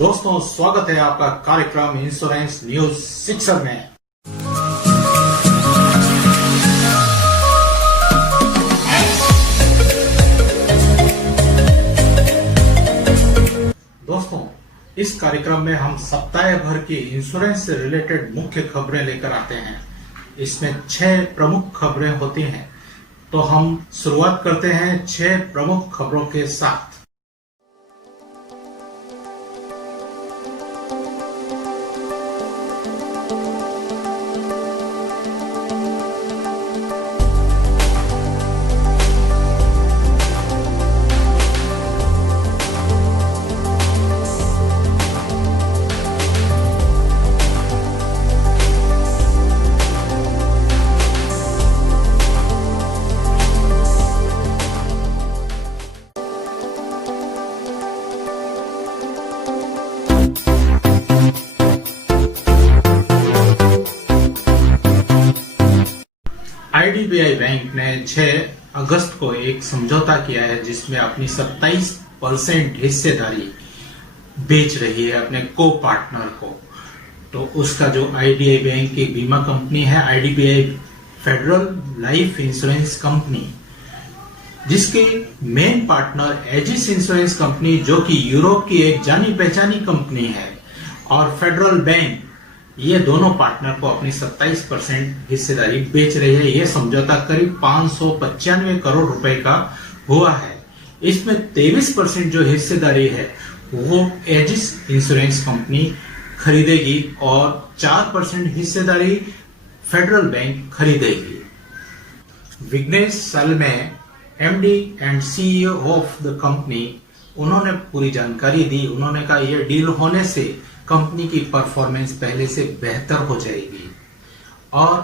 दोस्तों, स्वागत है आपका कार्यक्रम इंश्योरेंस न्यूज शिक्षक में। दोस्तों, इस कार्यक्रम में हम सप्ताह भर की इंश्योरेंस से रिलेटेड मुख्य खबरें लेकर आते हैं। इसमें 6 प्रमुख खबरें होती हैं, तो हम शुरुआत करते हैं 6 प्रमुख खबरों के साथ। आईडीबीआई बैंक ने 6 अगस्त को एक समझौता किया है जिसमें अपनी 27% हिस्सेदारी बेच रही है अपने को पार्टनर को। तो उसका जो आईडीबीआई बैंक की बीमा कंपनी है, IDBI Federal Life Insurance company, जिसके main partner Ageas insurance company जो कि यूरोप की एक जानी पहचानी कंपनी है, और फेडरल बैंक, ये दोनों पार्टनर को अपनी 27% हिस्सेदारी बेच रही है। यह समझौता करीब 595 करोड़ रुपए का हुआ है। इसमें 23% जो हिस्सेदारी है वो एजिस इंश्योरेंस कंपनी खरीदेगी और 4% हिस्सेदारी फेडरल बैंक खरीदेगी। विघ्नेश सलमे, MD and CEO of the company, उन्होंने पूरी जानकारी दी। उन्होंने कहा यह डील होने से कंपनी की परफॉर्मेंस पहले से बेहतर हो जाएगी और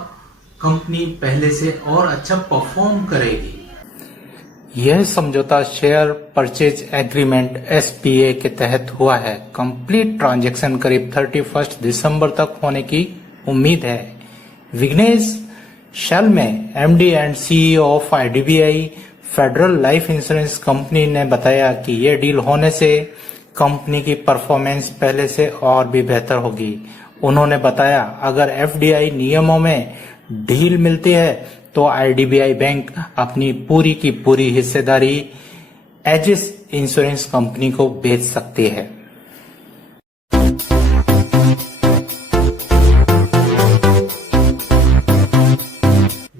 कंपनी पहले से और अच्छा परफॉर्म करेगी। यह समझौता शेयर परचेज एग्रीमेंट एसपीए के तहत हुआ है। कंप्लीट ट्रांजैक्शन करीब 31 दिसंबर तक होने की उम्मीद है। विघ्नेश शर्मे, MD and CEO of IDBI Federal Life Insurance company ने बताया कि यह डील होने से कंपनी की परफॉर्मेंस पहले से और भी बेहतर होगी। उन्होंने बताया अगर एफडीआई नियमों में ढील मिलती है तो आईडीबीआई बैंक अपनी पूरी की पूरी हिस्सेदारी एजिस इंश्योरेंस कंपनी को बेच सकती है।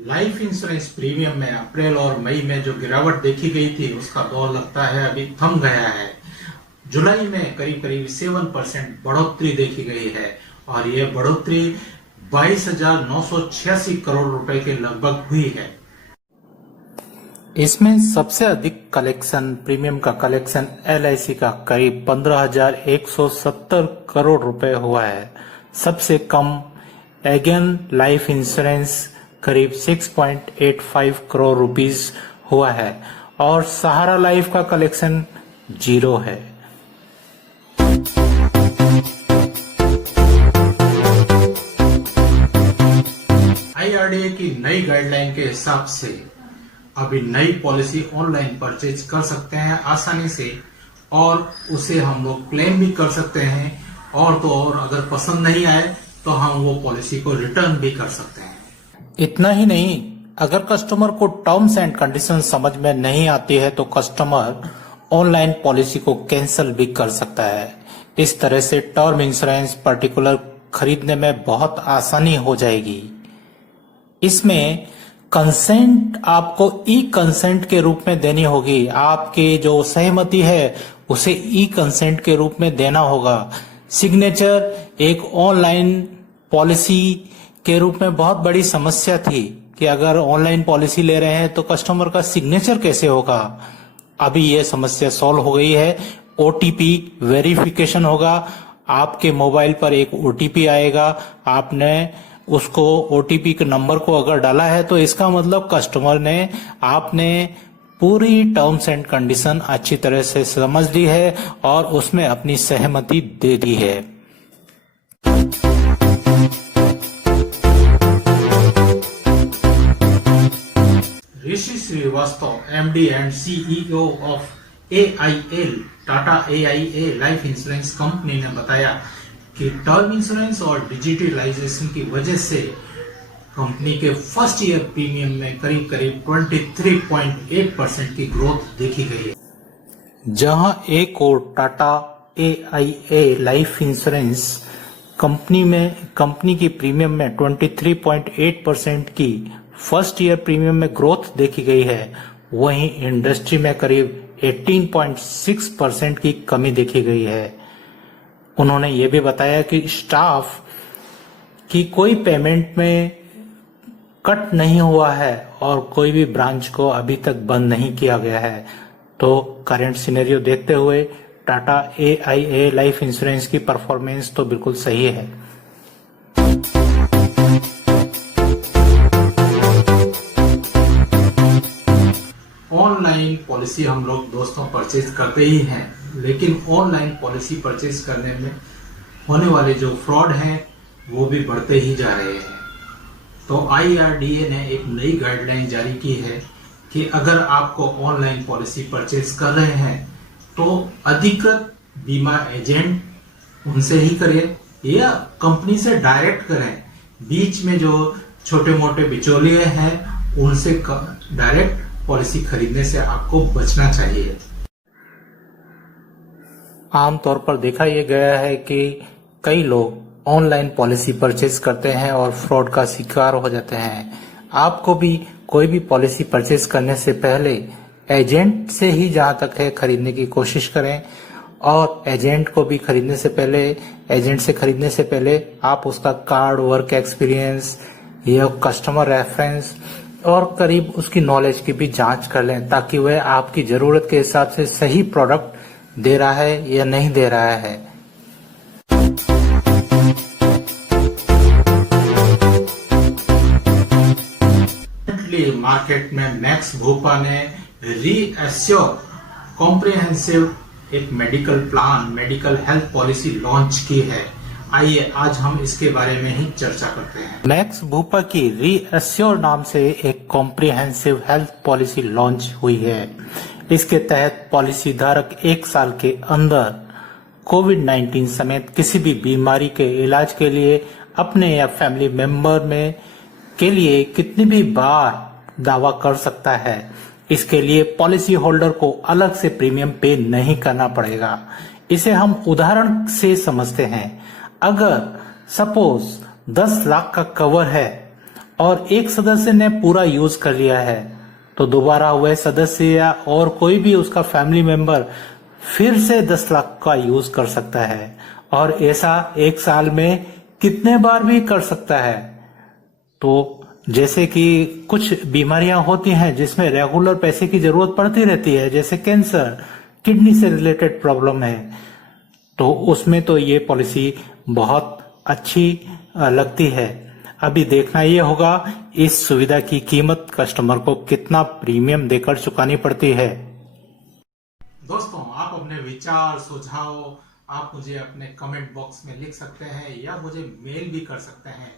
लाइफ इंश्योरेंस प्रीमियम में अप्रैल और मई में जो गिरावट देखी गई थी उसका दौर लगता है अभी थम गया है। जुलाई में करीब 7% बढ़ोतरी देखी गई है और यह बढ़ोतरी 22,986 करोड़ रुपए के लगभग हुई है। इसमें सबसे अधिक कलेक्शन, प्रीमियम का कलेक्शन एलआईसी का करीब 15,170 करोड़ रुपए हुआ है। सबसे कम एगेन लाइफ इंश्योरेंस करीब 6.85 करोड़ रुपीस हुआ है और सहारा लाइफ का कलेक्शन 0 है। आईआरडीए की नई गाइडलाइन के हिसाब से अभी नई पॉलिसी ऑनलाइन परचेज कर सकते हैं आसानी से और उसे हम लोग क्लेम भी कर सकते हैं, और तो और अगर पसंद नहीं आए तो हम वो पॉलिसी को रिटर्न भी कर सकते हैं। इतना ही नहीं, अगर कस्टमर को टर्म्स एंड कंडीशन समझ में नहीं आती है तो कस्टमर ऑनलाइन पॉलिसी को कैंसिल भी कर सकता है। इस तरह से टर्म इंश्योरेंस पर्टिकुलर खरीदने में बहुत आसानी हो जाएगी। इसमें कंसेंट आपको ई कंसेंट के रूप में देनी होगी। आपकी जो सहमति है उसे ई कंसेंट के रूप में देना होगा। सिग्नेचर एक ऑनलाइन पॉलिसी के रूप में बहुत बड़ी समस्या थी कि अगर ऑनलाइन पॉलिसी ले रहे हैं तो कस्टमर का सिग्नेचर कैसे होगा। अभी यह समस्या सॉल्व हो गई है। ओटीपी वेरिफिकेशन होगा। आपके मोबाइल पर एक ओटीपी आएगा, आपने उसको ओटीपी के नंबर को अगर डाला है तो इसका मतलब कस्टमर ने आपने पूरी टर्म्स एंड कंडीशन अच्छी तरह से समझ ली है और उसमें अपनी सहमति दे दी है। Rishi Srivastava, MD and CEO of AIA Tata AIA Life Insurance company ने बताया कि टर्म इंश्योरेंस और डिजिटलाइजेशन की वजह से कंपनी के फर्स्ट ईयर प्रीमियम में करीब करीब 23.8% की ग्रोथ देखी गई है। जहां एक और Tata AIA Life Insurance company की प्रीमियम में 23.8% की फर्स्ट ईयर प्रीमियम में ग्रोथ देखी गई है, वहीं इंडस्ट्री में करीब 18.6% की कमी देखी गई है। उन्होंने ये भी बताया कि स्टाफ की कोई पेमेंट में कट नहीं हुआ है और कोई भी ब्रांच को अभी तक बंद नहीं किया गया है। तो करंट सिनेरियो देखते हुए टाटा AIA लाइफ इंश्योरेंस की परफॉर्मेंस तो बिल्कुल सही है। ऑनलाइन पॉलिसी हम लोग दोस्तों परचेज करते ही हैं, लेकिन ऑनलाइन पॉलिसी परचेज करने में होने वाले जो फ्रॉड हैं वो भी बढ़ते ही जा रहे हैं। तो IRDA ने एक नई गाइडलाइन जारी की है कि अगर आपको ऑनलाइन पॉलिसी परचेज कर रहे हैं तो अधिकृत बीमा एजेंट उनसे ही करें या कंपनी से डायरेक्ट करें। बीच में जो छोटे मोटे बिचौलिए हैं उनसे डायरेक्ट पॉलिसी खरीदने से आपको बचना चाहिए। आमतौर पर देखा यह गया है कि कई लोग ऑनलाइन पॉलिसी परचेज करते हैं और फ्रॉड का शिकार हो जाते हैं। आपको भी कोई भी पॉलिसी परचेज करने से पहले एजेंट से ही जहां तक है खरीदने की कोशिश करें, और एजेंट से खरीदने से पहले आप उसका कार्ड, वर्क एक्सपीरियंस या कस्टमर रेफरेंस और करीब उसकी नॉलेज की भी जांच कर लें, ताकि वह आपकी जरूरत के हिसाब से सही प्रोडक्ट दे रहा है या नहीं दे रहा है। मार्केट में मैक्स भोपा ने रीएश्योर कॉम्प्रिहेंसिव एक मेडिकल हेल्थ पॉलिसी लॉन्च की है। आइए आज हम इसके बारे में ही चर्चा करते हैं। मैक्स भूपा की रीएश्योर नाम से एक कॉम्प्रिहेंसिव हेल्थ पॉलिसी लॉन्च हुई है। इसके तहत पॉलिसी धारक 1 साल के अंदर कोविड-19 समेत किसी भी बीमारी के इलाज के लिए अपने या फैमिली मेंबर में के लिए कितनी भी बार दावा कर सकता है। इसके लिए पॉलिसी होल्डर को अलग से प्रीमियम पे नहीं करना पड़ेगा। इसे हम उदाहरण से समझते हैं। अगर सपोज 10 लाख का कवर है और एक सदस्य ने पूरा यूज कर लिया है, तो दोबारा वह सदस्य या और कोई भी उसका फैमिली मेंबर फिर से 10 लाख का यूज कर सकता है, और ऐसा 1 साल में कितने बार भी कर सकता है। तो जैसे कि कुछ बीमारियां होती हैं जिसमें रेगुलर पैसे की जरूरत पड़ती रहती है, जैसे कैंसर, किडनी से रिलेटेड प्रॉब्लम है, तो उसमें तो ये पॉलिसी बहुत अच्छी लगती है। अभी देखना ये होगा इस सुविधा की कीमत कस्टमर को कितना प्रीमियम देकर चुकानी पड़ती है। दोस्तों, आप अपने विचार सुझाव आप मुझे अपने कमेंट बॉक्स में लिख सकते हैं या मुझे मेल भी कर सकते हैं।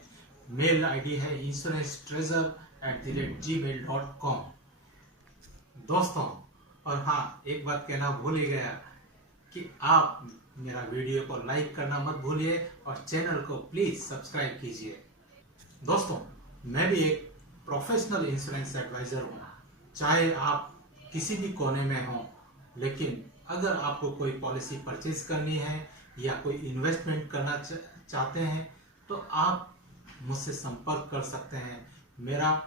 मेल आईडी है insuranceTreasure@gmail.com। दोस्तों, और हाँ, एक बात कहना भूल ही गया कि आप मेरा वीडियो को लाइक करना मत भूलिए और चैनल को प्लीज सब्सक्राइब कीजिए। दोस्तों, मैं भी एक प्रोफेशनल इंश्योरेंस एडवाइजर हूँ। चाहे आप किसी भी कोने में हो, लेकिन अगर आपको कोई पॉलिसी परचेज करनी है या कोई इन्वेस्टमेंट करना चाहते हैं तो आप मुझसे संपर्क कर सकते हैं। मेरा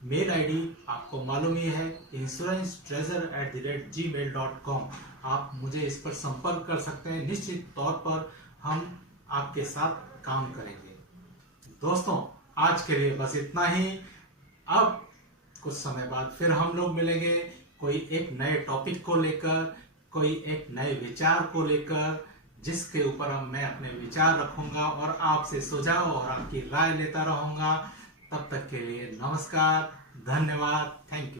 मेल आईडी आपको मालूम ही है, insuranceTreasure@gmail.com। आप मुझे इस पर संपर्क कर सकते हैं। निश्चित तौर पर हम आपके साथ काम करेंगे। दोस्तों, आज के लिए बस इतना ही। अब कुछ समय बाद फिर हम लोग मिलेंगे, कोई एक नए टॉपिक को लेकर, कोई एक नए विचार को लेकर, जिसके ऊपर मैं अपने विचार रखूंगा और आपसे सुझाव और आपकी राय लेता रहूंगा। तब तक के लिए नमस्कार, धन्यवाद, थैंक यू।